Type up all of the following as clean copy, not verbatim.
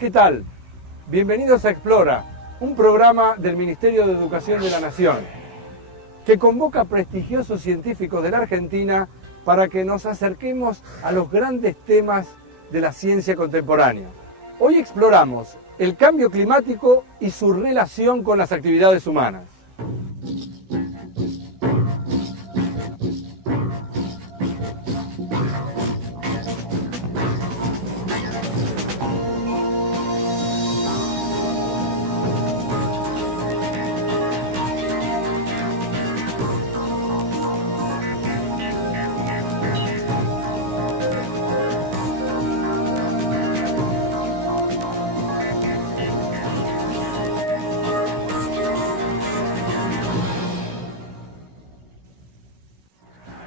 ¿Qué tal? Bienvenidos a Explora, un programa del Ministerio de Educación de la Nación, que convoca a prestigiosos científicos de la Argentina para que nos acerquemos a los grandes temas de la ciencia contemporánea. Hoy exploramos el cambio climático y su relación con las actividades humanas.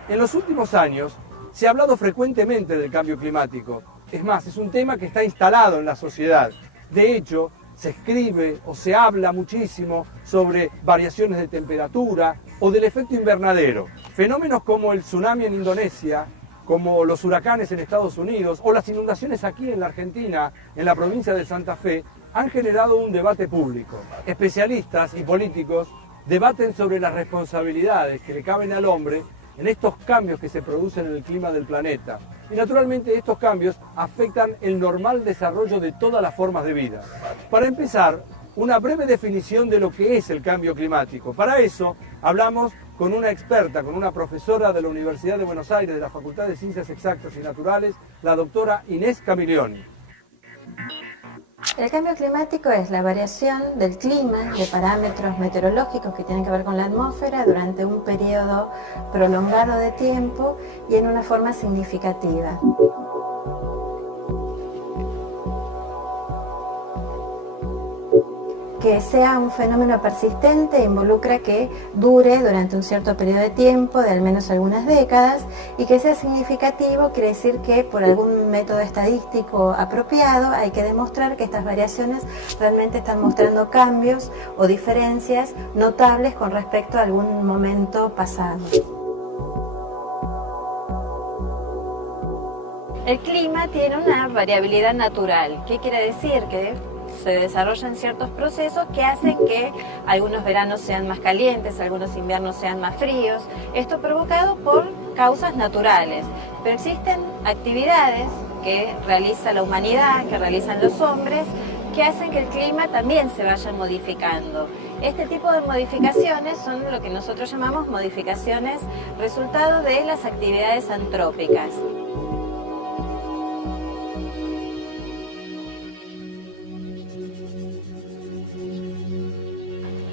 En los últimos años se ha hablado frecuentemente del cambio climático. Es más, es un tema que está instalado en la sociedad. De hecho, se escribe o se habla muchísimo sobre variaciones de temperatura o del efecto invernadero. Fenómenos como el tsunami en Indonesia, como los huracanes en Estados Unidos o las inundaciones aquí en la Argentina, en la provincia de Santa Fe, han generado un debate público. Especialistas y políticos debaten sobre las responsabilidades que le caben al hombre en estos cambios que se producen en el clima del planeta. Y naturalmente estos cambios afectan el normal desarrollo de todas las formas de vida. Para empezar, una breve definición de lo que es el cambio climático. Para eso hablamos con una experta, con una profesora de la Universidad de Buenos Aires, de la Facultad de Ciencias Exactas y Naturales, la doctora Inés Camiglioni. El cambio climático es la variación del clima, de parámetros meteorológicos que tienen que ver con la atmósfera durante un periodo prolongado de tiempo y en una forma significativa. Que sea un fenómeno persistente involucra que dure durante un cierto periodo de tiempo, de al menos algunas décadas, y que sea significativo quiere decir que por algún método estadístico apropiado hay que demostrar que estas variaciones realmente están mostrando cambios o diferencias notables con respecto a algún momento pasado. El clima tiene una variabilidad natural. ¿Qué quiere decir? Que se desarrollan ciertos procesos que hacen que algunos veranos sean más calientes, algunos inviernos sean más fríos. Esto provocado por causas naturales, pero existen actividades que realiza la humanidad, que realizan los hombres, que hacen que el clima también se vaya modificando. Este tipo de modificaciones son lo que nosotros llamamos modificaciones resultado de las actividades antrópicas.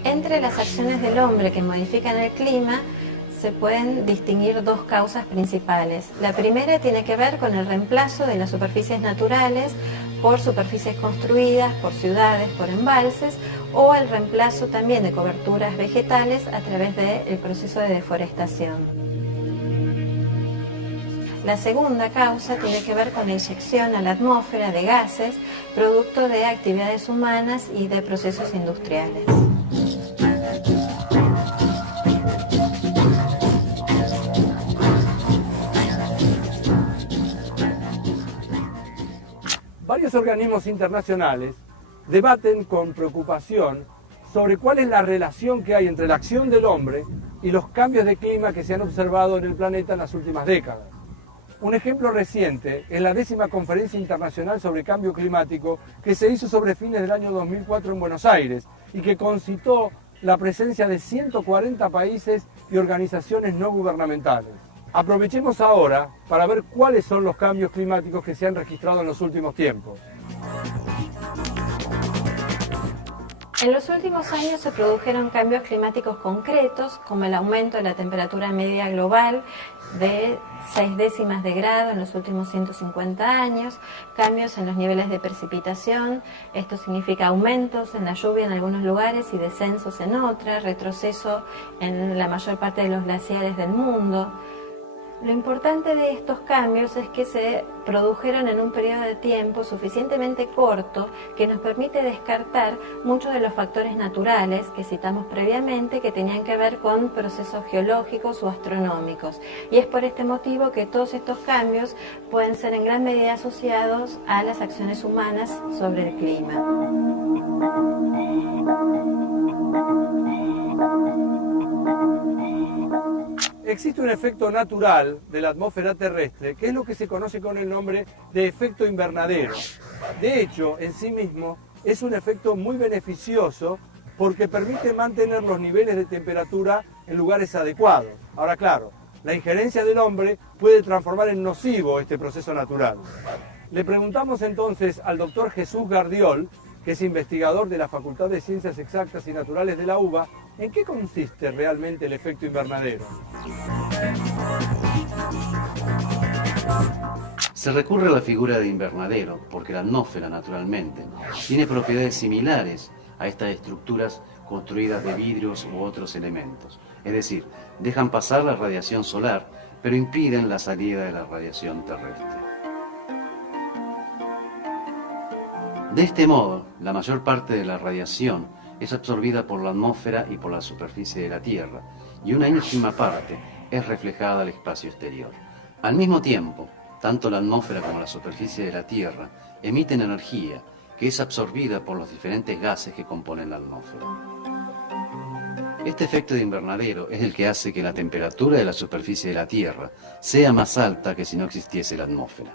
Entre las acciones del hombre que modifican el clima se pueden distinguir dos causas principales. La primera tiene que ver con el reemplazo de las superficies naturales por superficies construidas, por ciudades, por embalses, o el reemplazo también de coberturas vegetales a través del proceso de deforestación. La segunda causa tiene que ver con la inyección a la atmósfera de gases producto de actividades humanas y de procesos industriales. Varios organismos internacionales debaten con preocupación sobre cuál es la relación que hay entre la acción del hombre y los cambios de clima que se han observado en el planeta en las últimas décadas. Un ejemplo reciente es la 10ª Conferencia Internacional sobre Cambio Climático que se hizo sobre fines del año 2004 en Buenos Aires y que concitó la presencia de 140 países y organizaciones no gubernamentales. Aprovechemos ahora para ver cuáles son los cambios climáticos que se han registrado en los últimos tiempos. En los últimos años se produjeron cambios climáticos concretos, como el aumento de la temperatura media global de 0,6 de grado en los últimos 150 años, cambios en los niveles de precipitación, esto significa aumentos en la lluvia en algunos lugares y descensos en otras, retroceso en la mayor parte de los glaciares del mundo. Lo importante de estos cambios es que se produjeron en un periodo de tiempo suficientemente corto que nos permite descartar muchos de los factores naturales que citamos previamente que tenían que ver con procesos geológicos o astronómicos. Y es por este motivo que todos estos cambios pueden ser en gran medida asociados a las acciones humanas sobre el clima. Existe un efecto natural de la atmósfera terrestre, que es lo que se conoce con el nombre de efecto invernadero. De hecho, en sí mismo, es un efecto muy beneficioso porque permite mantener los niveles de temperatura en lugares adecuados. Ahora, claro, la injerencia del hombre puede transformar en nocivo este proceso natural. Le preguntamos entonces al doctor Jesús Gardiol, que es investigador de la Facultad de Ciencias Exactas y Naturales de la UBA, ¿en qué consiste realmente el efecto invernadero? Se recurre a la figura de invernadero porque la atmósfera, naturalmente, tiene propiedades similares a estas estructuras construidas de vidrios u otros elementos. Es decir, dejan pasar la radiación solar, pero impiden la salida de la radiación terrestre. De este modo, la mayor parte de la radiación es absorbida por la atmósfera y por la superficie de la Tierra, y una ínfima parte es reflejada al espacio exterior. Al mismo tiempo, tanto la atmósfera como la superficie de la Tierra emiten energía que es absorbida por los diferentes gases que componen la atmósfera. Este efecto de invernadero es el que hace que la temperatura de la superficie de la Tierra sea más alta que si no existiese la atmósfera.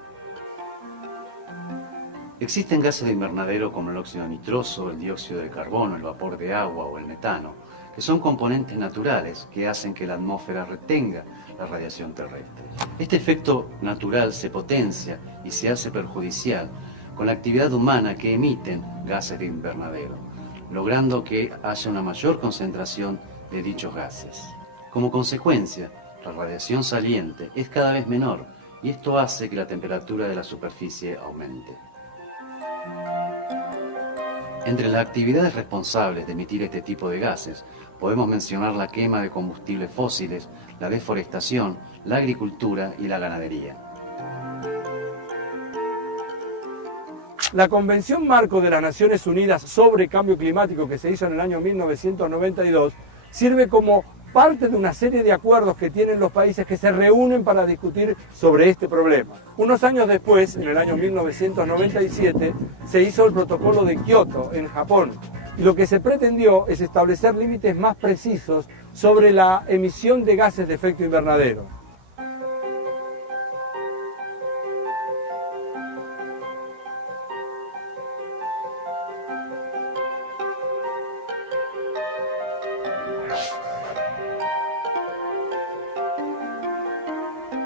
Existen gases de invernadero como el óxido nitroso, el dióxido de carbono, el vapor de agua o el metano, que son componentes naturales que hacen que la atmósfera retenga la radiación terrestre. Este efecto natural se potencia y se hace perjudicial con la actividad humana que emiten gases de invernadero, logrando que haya una mayor concentración de dichos gases. Como consecuencia, la radiación saliente es cada vez menor y esto hace que la temperatura de la superficie aumente. Entre las actividades responsables de emitir este tipo de gases, podemos mencionar la quema de combustibles fósiles, la deforestación, la agricultura y la ganadería. La Convención Marco de las Naciones Unidas sobre Cambio Climático, que se hizo en el año 1992, sirve como parte de una serie de acuerdos que tienen los países que se reúnen para discutir sobre este problema. Unos años después, en el año 1997, se hizo el Protocolo de Kioto en Japón. Y lo que se pretendió es establecer límites más precisos sobre la emisión de gases de efecto invernadero.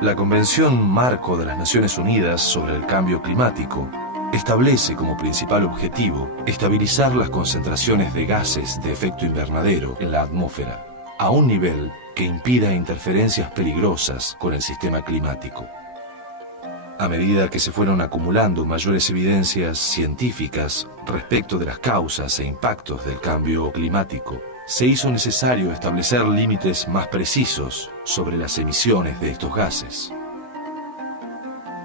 La Convención Marco de las Naciones Unidas sobre el Cambio Climático establece como principal objetivo estabilizar las concentraciones de gases de efecto invernadero en la atmósfera a un nivel que impida interferencias peligrosas con el sistema climático. A medida que se fueron acumulando mayores evidencias científicas respecto de las causas e impactos del cambio climático, se hizo necesario establecer límites más precisos sobre las emisiones de estos gases.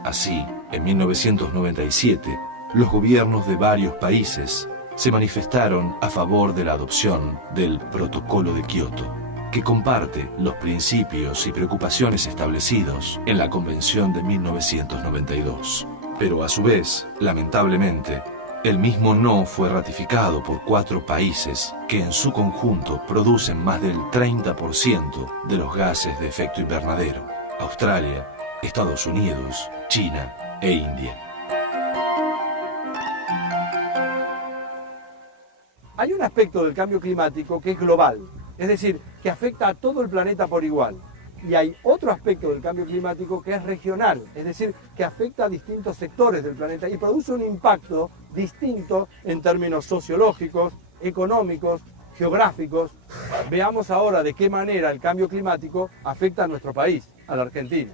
Así, en 1997, los gobiernos de varios países se manifestaron a favor de la adopción del Protocolo de Kioto, que comparte los principios y preocupaciones establecidos en la Convención de 1992. Pero a su vez, lamentablemente, el mismo no fue ratificado por 4 países que en su conjunto producen más del 30% de los gases de efecto invernadero: Australia, Estados Unidos, China e India. Hay un aspecto del cambio climático que es global, es decir, que afecta a todo el planeta por igual. Y hay otro aspecto del cambio climático que es regional, es decir, que afecta a distintos sectores del planeta y produce un impacto distinto en términos sociológicos, económicos, geográficos. Veamos ahora de qué manera el cambio climático afecta a nuestro país, a la Argentina.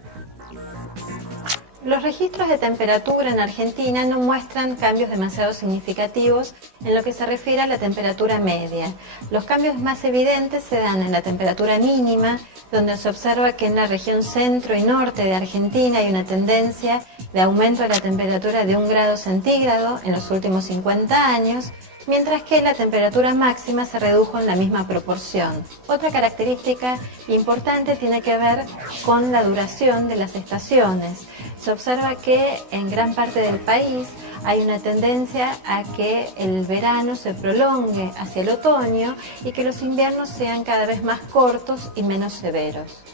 Los registros de temperatura en Argentina no muestran cambios demasiado significativos en lo que se refiere a la temperatura media. Los cambios más evidentes se dan en la temperatura mínima, donde se observa que en la región centro y norte de Argentina hay una tendencia de aumento de la temperatura de 1 grado centígrado en los últimos 50 años, mientras que la temperatura máxima se redujo en la misma proporción. Otra característica importante tiene que ver con la duración de las estaciones. Se observa que en gran parte del país hay una tendencia a que el verano se prolongue hacia el otoño y que los inviernos sean cada vez más cortos y menos severos.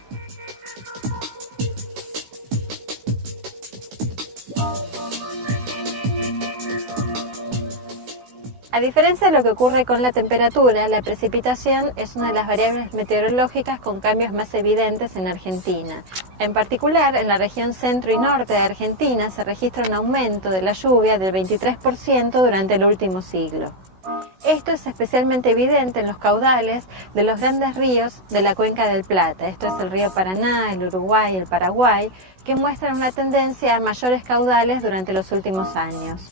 A diferencia de lo que ocurre con la temperatura, la precipitación es una de las variables meteorológicas con cambios más evidentes en Argentina. En particular, en la región centro y norte de Argentina se registra un aumento de la lluvia del 23% durante el último siglo. Esto es especialmente evidente en los caudales de los grandes ríos de la Cuenca del Plata. Esto es el río Paraná, el Uruguay y el Paraguay, que muestran una tendencia a mayores caudales durante los últimos años.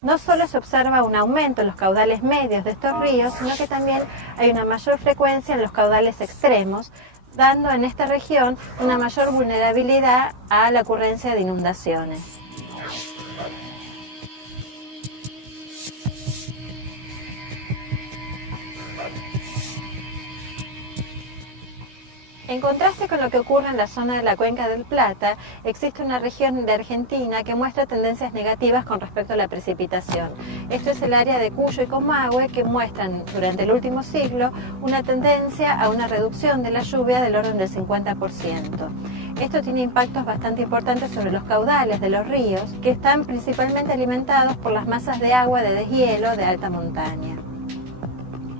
No solo se observa un aumento en los caudales medios de estos ríos, sino que también hay una mayor frecuencia en los caudales extremos, dando en esta región una mayor vulnerabilidad a la ocurrencia de inundaciones. En contraste con lo que ocurre en la zona de la Cuenca del Plata, existe una región de Argentina que muestra tendencias negativas con respecto a la precipitación. Esto es el área de Cuyo y Comahue, que muestran durante el último siglo una tendencia a una reducción de la lluvia del orden del 50%. Esto tiene impactos bastante importantes sobre los caudales de los ríos, que están principalmente alimentados por las masas de agua de deshielo de alta montaña.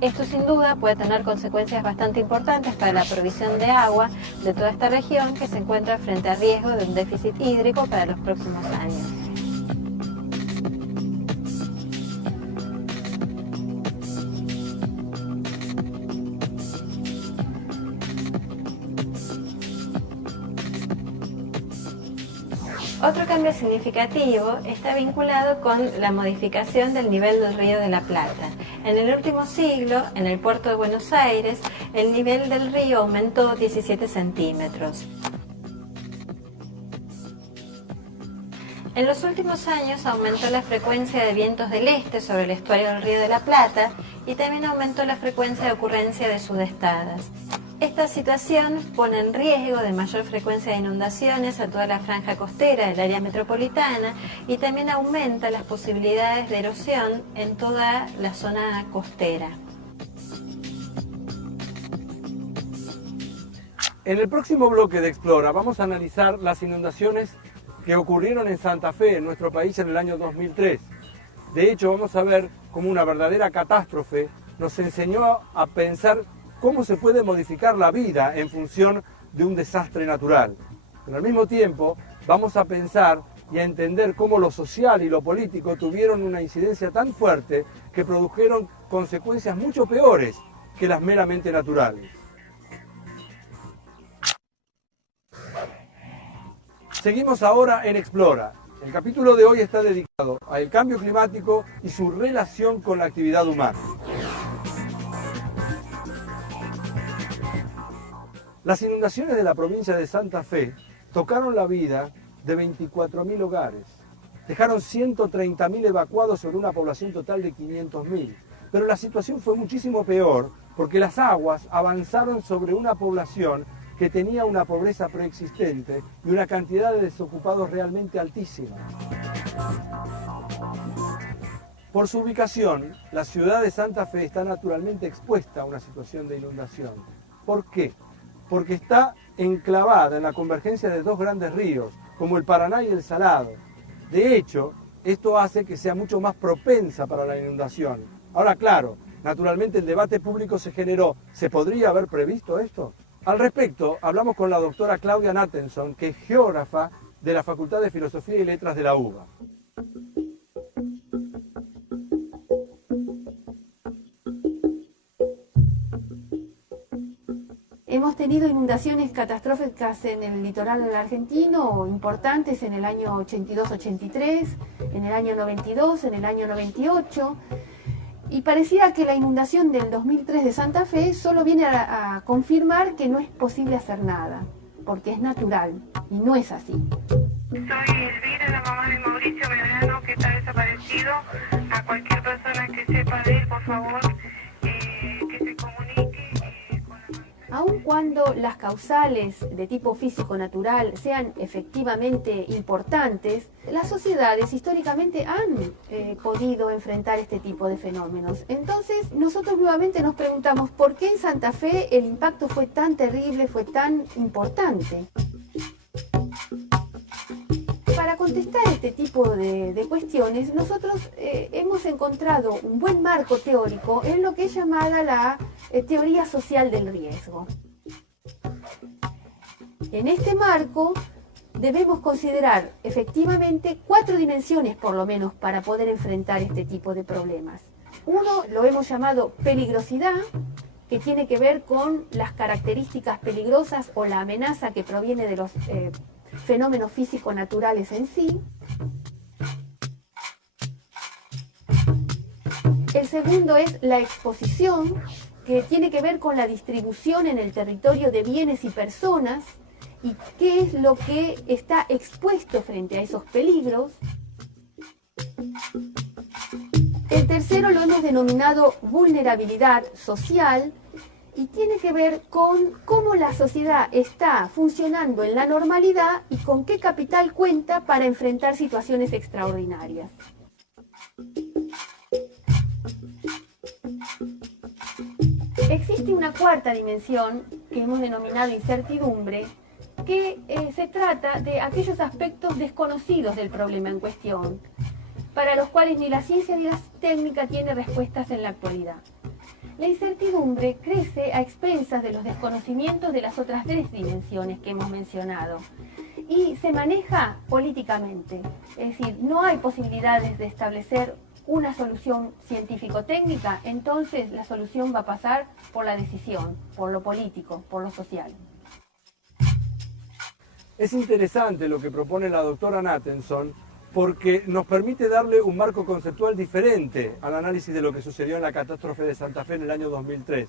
Esto sin duda puede tener consecuencias bastante importantes para la provisión de agua de toda esta región, que se encuentra frente a riesgo de un déficit hídrico para los próximos años. Otro cambio significativo está vinculado con la modificación del nivel del río de la Plata. En el último siglo, en el puerto de Buenos Aires, el nivel del río aumentó 17 centímetros. En los últimos años aumentó la frecuencia de vientos del este sobre el estuario del río de la Plata y también aumentó la frecuencia de ocurrencia de sudestadas. Esta situación pone en riesgo de mayor frecuencia de inundaciones a toda la franja costera del área metropolitana y también aumenta las posibilidades de erosión en toda la zona costera. En el próximo bloque de Explora vamos a analizar las inundaciones que ocurrieron en Santa Fe, en nuestro país, en el año 2003. De hecho, vamos a ver cómo una verdadera catástrofe nos enseñó a pensar cómo se puede modificar la vida en función de un desastre natural. Pero al mismo tiempo vamos a pensar y a entender cómo lo social y lo político tuvieron una incidencia tan fuerte que produjeron consecuencias mucho peores que las meramente naturales. Seguimos ahora en Explora. El capítulo de hoy está dedicado al cambio climático y su relación con la actividad humana. Las inundaciones de la provincia de Santa Fe tocaron la vida de 24.000 hogares. Dejaron 130.000 evacuados sobre una población total de 500.000. Pero la situación fue muchísimo peor porque las aguas avanzaron sobre una población que tenía una pobreza preexistente y una cantidad de desocupados realmente altísima. Por su ubicación, la ciudad de Santa Fe está naturalmente expuesta a una situación de inundación. ¿Por qué? Porque está enclavada en la convergencia de dos grandes ríos, como el Paraná y el Salado. De hecho, esto hace que sea mucho más propensa para la inundación. Ahora, claro, naturalmente el debate público se generó. ¿Se podría haber previsto esto? Al respecto, hablamos con la doctora Claudia Nattenson, que es geógrafa de la Facultad de Filosofía y Letras de la UBA. Hemos tenido inundaciones catastróficas en el litoral argentino, importantes en el año 82-83, en el año 92, en el año 98, y parecía que la inundación del 2003 de Santa Fe solo viene a confirmar que no es posible hacer nada, porque es natural, y no es así. Soy Elvira, la mamá de Mauricio Medrano, que está desaparecido. A cualquier persona que sepa de él, por favor, que se comunique con la policía. Aun cuando las causales de tipo físico-natural sean efectivamente importantes, las sociedades históricamente han podido enfrentar este tipo de fenómenos. Entonces, nosotros nuevamente nos preguntamos por qué en Santa Fe el impacto fue tan terrible, fue tan importante. Para contestar este tipo de cuestiones, nosotros hemos encontrado un buen marco teórico en lo que es llamada la teoría social del riesgo. En este marco debemos considerar efectivamente 4 dimensiones por lo menos para poder enfrentar este tipo de problemas. Uno lo hemos llamado peligrosidad, que tiene que ver con las características peligrosas o la amenaza que proviene de los fenómenos físico-naturales en sí. El segundo es la exposición, que tiene que ver con la distribución en el territorio de bienes y personas y qué es lo que está expuesto frente a esos peligros. El tercero lo hemos denominado vulnerabilidad social, y tiene que ver con cómo la sociedad está funcionando en la normalidad y con qué capital cuenta para enfrentar situaciones extraordinarias. Existe una cuarta dimensión que hemos denominado incertidumbre, que se trata de aquellos aspectos desconocidos del problema en cuestión, para los cuales ni la ciencia ni la técnica tiene respuestas en la actualidad. La incertidumbre crece a expensas de los desconocimientos de las otras 3 dimensiones que hemos mencionado y se maneja políticamente, es decir, no hay posibilidades de establecer una solución científico-técnica, entonces la solución va a pasar por la decisión, por lo político, por lo social. Es interesante lo que propone la doctora Nathanson, porque nos permite darle un marco conceptual diferente al análisis de lo que sucedió en la catástrofe de Santa Fe en el año 2003.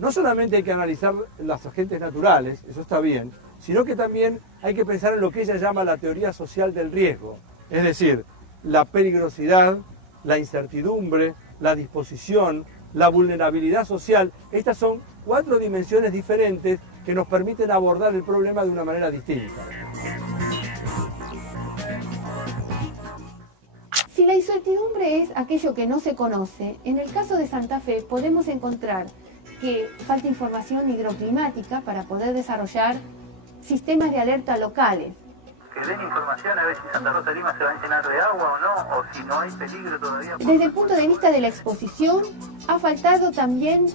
No solamente hay que analizar los agentes naturales, eso está bien, sino que también hay que pensar en lo que ella llama la teoría social del riesgo, es decir, la peligrosidad, la incertidumbre, la disposición, la vulnerabilidad social. Estas son 4 dimensiones diferentes que nos permiten abordar el problema de una manera distinta. Si la incertidumbre es aquello que no se conoce, en el caso de Santa Fe podemos encontrar que falta información hidroclimática para poder desarrollar sistemas de alerta locales. Que den información a ver si Santa Rosa de Lima se va a llenar de agua o no, o si no hay peligro todavía. Desde el punto de vista de la exposición, ha faltado también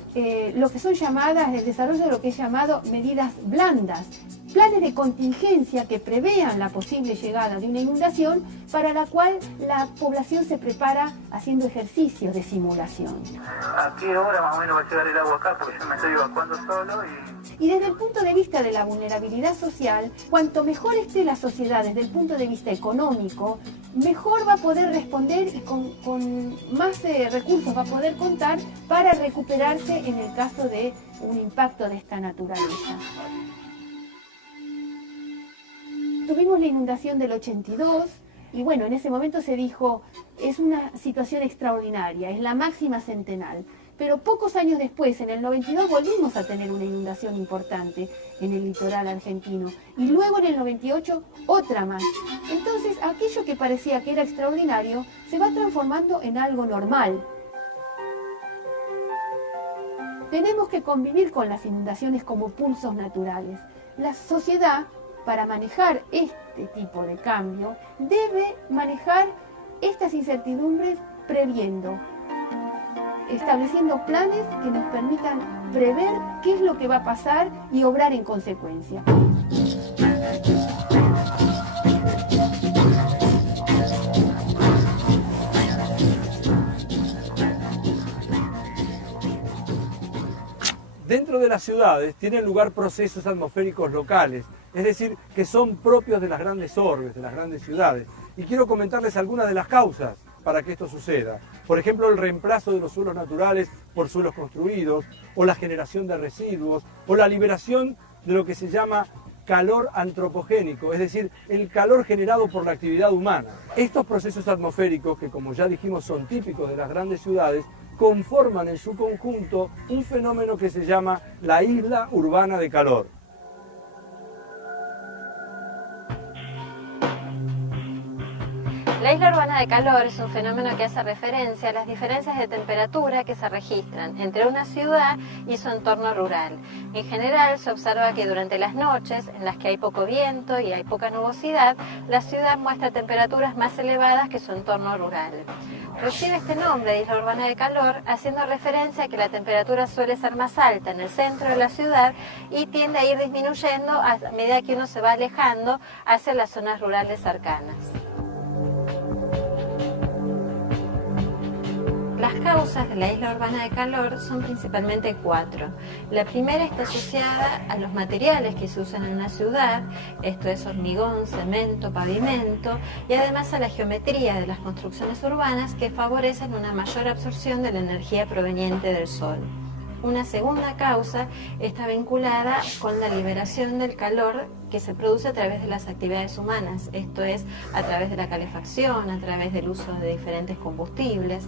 lo que son llamadas, el desarrollo de lo que es llamado medidas blandas, planes de contingencia que prevean la posible llegada de una inundación, para la cual la población se prepara haciendo ejercicios de simulación. ¿A qué hora más o menos va a llegar el agua acá? Porque yo me estoy evacuando solo Y desde el punto de vista de la vulnerabilidad social, cuanto mejor esté la sociedad desde el punto de vista económico, mejor va a poder responder y con más recursos va a poder contar para recuperarse en el caso de un impacto de esta naturaleza. Tuvimos la inundación del 82 y bueno, en ese momento se dijo, es una situación extraordinaria, es la máxima centenal. Pero pocos años después, en el 92, volvimos a tener una inundación importante en el litoral argentino. Y luego en el 98, otra más. Entonces, aquello que parecía que era extraordinario, se va transformando en algo normal. Tenemos que convivir con las inundaciones como pulsos naturales. La sociedad, para manejar este tipo de cambio, debe manejar estas incertidumbres previendo, estableciendo planes que nos permitan prever qué es lo que va a pasar y obrar en consecuencia. Dentro de las ciudades tienen lugar procesos atmosféricos locales, es decir, que son propios de las grandes orbes, de las grandes ciudades. Y quiero comentarles algunas de las causas para que esto suceda. Por ejemplo, el reemplazo de los suelos naturales por suelos construidos, o la generación de residuos, o la liberación de lo que se llama calor antropogénico, es decir, el calor generado por la actividad humana. Estos procesos atmosféricos, que como ya dijimos son típicos de las grandes ciudades, conforman en su conjunto un fenómeno que se llama la isla urbana de calor. La isla urbana de calor es un fenómeno que hace referencia a las diferencias de temperatura que se registran entre una ciudad y su entorno rural. En general se observa que durante las noches, en las que hay poco viento y hay poca nubosidad, la ciudad muestra temperaturas más elevadas que su entorno rural. Recibe este nombre de isla urbana de calor haciendo referencia a que la temperatura suele ser más alta en el centro de la ciudad y tiende a ir disminuyendo a medida que uno se va alejando hacia las zonas rurales cercanas. Las causas de la isla urbana de calor son principalmente 4. La primera está asociada a los materiales que se usan en una ciudad, esto es hormigón, cemento, pavimento, y además a la geometría de las construcciones urbanas que favorecen una mayor absorción de la energía proveniente del sol. Una segunda causa está vinculada con la liberación del calor que se produce a través de las actividades humanas, esto es a través de la calefacción, a través del uso de diferentes combustibles.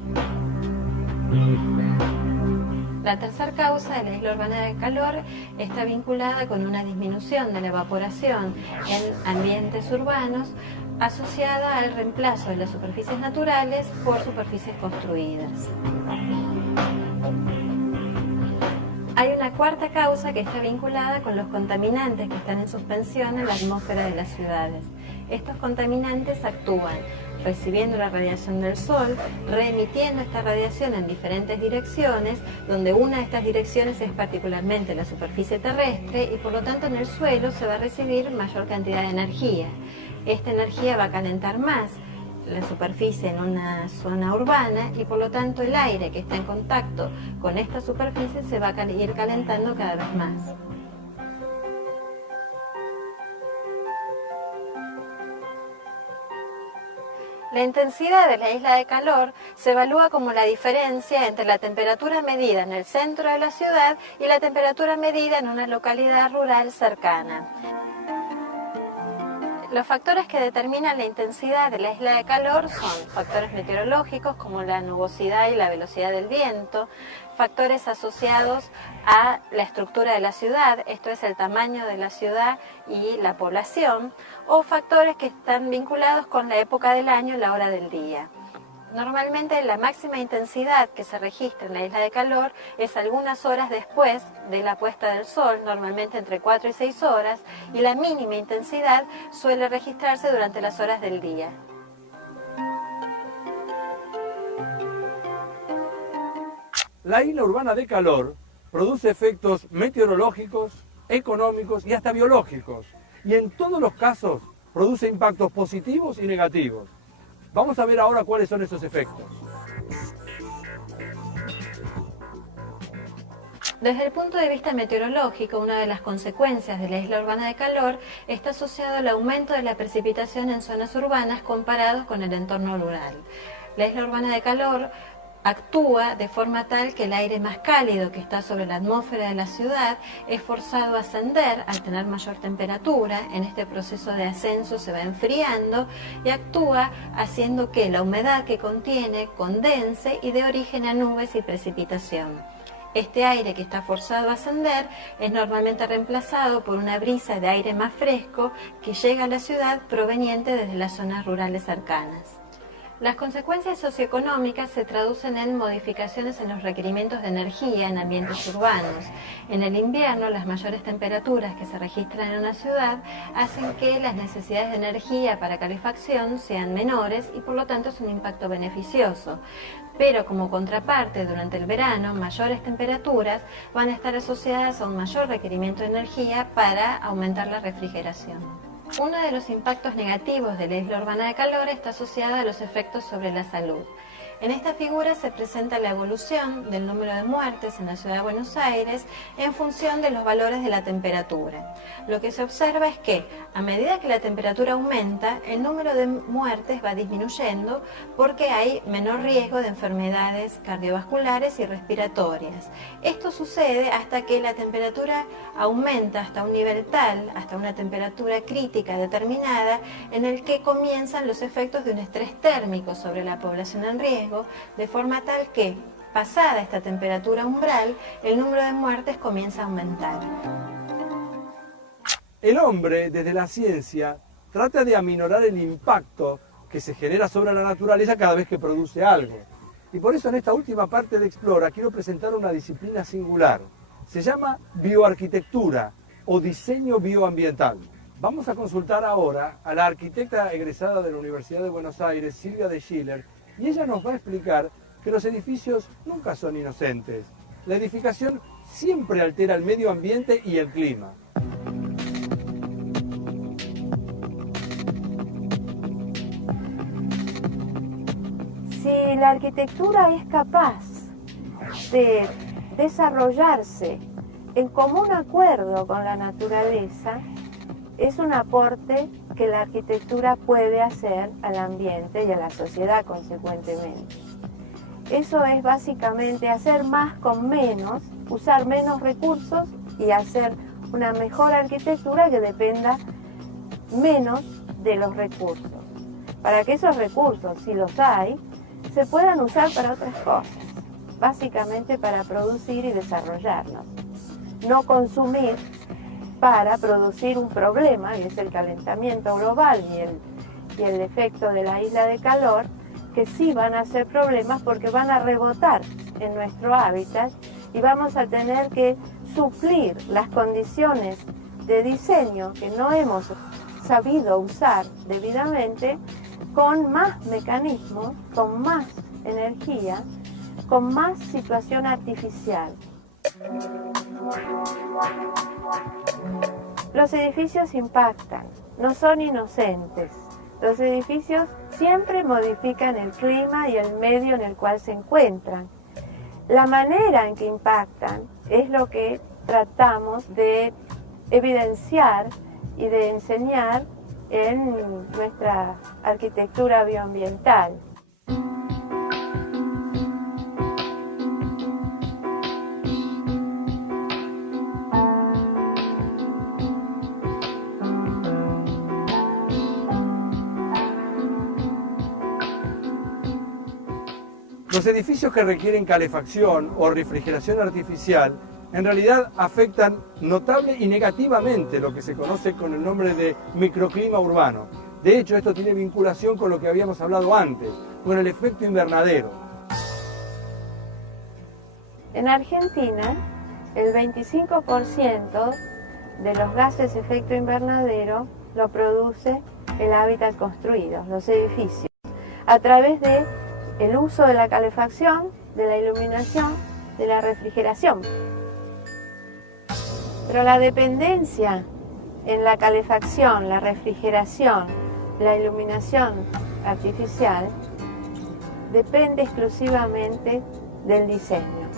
La tercera causa de la isla urbana de calor está vinculada con una disminución de la evaporación en ambientes urbanos asociada al reemplazo de las superficies naturales por superficies construidas. Hay una cuarta causa que está vinculada con los contaminantes que están en suspensión en la atmósfera de las ciudades. Estos contaminantes actúan recibiendo la radiación del sol, reemitiendo esta radiación en diferentes direcciones, donde una de estas direcciones es particularmente la superficie terrestre y por lo tanto en el suelo se va a recibir mayor cantidad de energía. Esta energía va a calentar más la superficie en una zona urbana y por lo tanto el aire que está en contacto con esta superficie se va a ir calentando cada vez más. La intensidad de la isla de calor se evalúa como la diferencia entre la temperatura medida en el centro de la ciudad y la temperatura medida en una localidad rural cercana. Los factores que determinan la intensidad de la isla de calor son factores meteorológicos como la nubosidad y la velocidad del viento, factores asociados a la estructura de la ciudad, esto es el tamaño de la ciudad y la población, o factores que están vinculados con la época del año y la hora del día. Normalmente la máxima intensidad que se registra en la isla de calor es algunas horas después de la puesta del sol, normalmente entre 4 y 6 horas, y la mínima intensidad suele registrarse durante las horas del día. La isla urbana de calor produce efectos meteorológicos, económicos y hasta biológicos, y en todos los casos produce impactos positivos y negativos. Vamos a ver ahora cuáles son esos efectos. Desde el punto de vista meteorológico, una de las consecuencias de la isla urbana de calor está asociado al aumento de la precipitación en zonas urbanas comparados con el entorno rural. La isla urbana de calor actúa de forma tal que el aire más cálido que está sobre la atmósfera de la ciudad es forzado a ascender al tener mayor temperatura. En este proceso de ascenso se va enfriando y actúa haciendo que la humedad que contiene condense y dé origen a nubes y precipitación. Este aire que está forzado a ascender es normalmente reemplazado por una brisa de aire más fresco que llega a la ciudad proveniente desde las zonas rurales cercanas. Las consecuencias socioeconómicas se traducen en modificaciones en los requerimientos de energía en ambientes urbanos. En el invierno, las mayores temperaturas que se registran en una ciudad hacen que las necesidades de energía para calefacción sean menores y por lo tanto es un impacto beneficioso. Pero como contraparte, durante el verano, mayores temperaturas van a estar asociadas a un mayor requerimiento de energía para aumentar la refrigeración. Uno de los impactos negativos de la isla urbana de calor está asociado a los efectos sobre la salud. En esta figura se presenta la evolución del número de muertes en la ciudad de Buenos Aires en función de los valores de la temperatura. Lo que se observa es que a medida que la temperatura aumenta, el número de muertes va disminuyendo porque hay menor riesgo de enfermedades cardiovasculares y respiratorias. Esto sucede hasta que la temperatura aumenta hasta un nivel tal, hasta una temperatura crítica determinada, en el que comienzan los efectos de un estrés térmico sobre la población en riesgo, de forma tal que, pasada esta temperatura umbral, el número de muertes comienza a aumentar. El hombre, desde la ciencia, trata de aminorar el impacto que se genera sobre la naturaleza cada vez que produce algo. Y por eso en esta última parte de Explora quiero presentar una disciplina singular. Se llama bioarquitectura o diseño bioambiental. Vamos a consultar ahora a la arquitecta egresada de la Universidad de Buenos Aires, Silvia de Schiller, y ella nos va a explicar que los edificios nunca son inocentes. La edificación siempre altera el medio ambiente y el clima. Si la arquitectura es capaz de desarrollarse en común acuerdo con la naturaleza, es un aporte que la arquitectura puede hacer al ambiente y a la sociedad consecuentemente. Eso es básicamente hacer más con menos, usar menos recursos y hacer una mejor arquitectura que dependa menos de los recursos. Para que esos recursos, si los hay, se puedan usar para otras cosas, básicamente para producir y desarrollarnos. No consumir para producir un problema, que es el calentamiento global y el efecto de la isla de calor, que sí van a ser problemas porque van a rebotar en nuestro hábitat y vamos a tener que suplir las condiciones de diseño que no hemos sabido usar debidamente con más mecanismos, con más energía, con más situación artificial. Los edificios impactan, no son inocentes. Los edificios siempre modifican el clima y el medio en el cual se encuentran. La manera en que impactan es lo que tratamos de evidenciar y de enseñar en nuestra arquitectura bioambiental. Los edificios que requieren calefacción o refrigeración artificial en realidad afectan notable y negativamente lo que se conoce con el nombre de microclima urbano. De hecho, esto tiene vinculación con lo que habíamos hablado antes, con el efecto invernadero. En Argentina, el 25% de los gases de efecto invernadero lo produce el hábitat construido, los edificios, a través de el uso de la calefacción, de la iluminación, de la refrigeración. Pero la dependencia en la calefacción, la refrigeración, la iluminación artificial depende exclusivamente del diseño.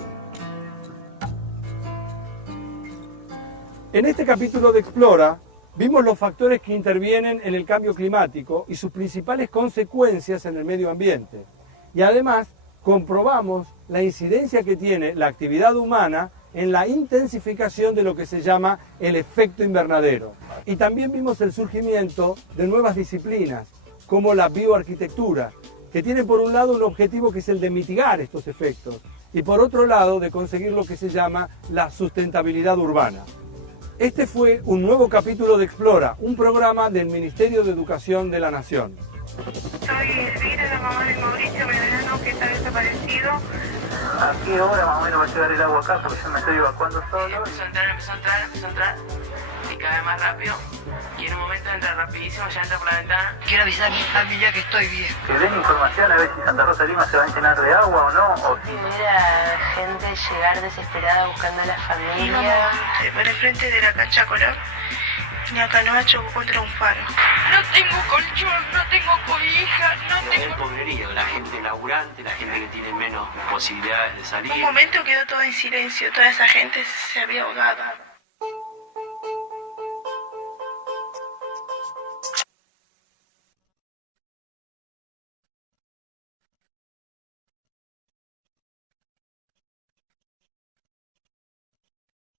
En este capítulo de Explora vimos los factores que intervienen en el cambio climático y sus principales consecuencias en el medio ambiente. Y además comprobamos la incidencia que tiene la actividad humana en la intensificación de lo que se llama el efecto invernadero. Y también vimos el surgimiento de nuevas disciplinas, como la bioarquitectura, que tiene por un lado un objetivo que es el de mitigar estos efectos, y por otro lado de conseguir lo que se llama la sustentabilidad urbana. Este fue un nuevo capítulo de Explora, un programa del Ministerio de Educación de la Nación. Soy Elvira, la mamá de Mauricio Medrano, que está desaparecido. ¿A qué hora más o menos va a llegar el agua acá? Porque yo me estoy evacuando solo. Empezó a entrar y cada vez más rápido. Y en un momento entra rapidísimo, ya entra por la ventana. Quiero avisar a mi familia que estoy bien. Que den información a ver si Santa Rosa de Lima se va a llenar de agua o no. O si... Ver a gente llegar desesperada buscando a la familia. Por el frente de la cancha Colón y la canoa chocó contra un faro. No tengo colchón, no tengo cobija, no tengo... El pobrerío, la gente laburante, la gente que tiene menos posibilidades de salir. En un momento quedó todo en silencio, toda esa gente se había ahogado.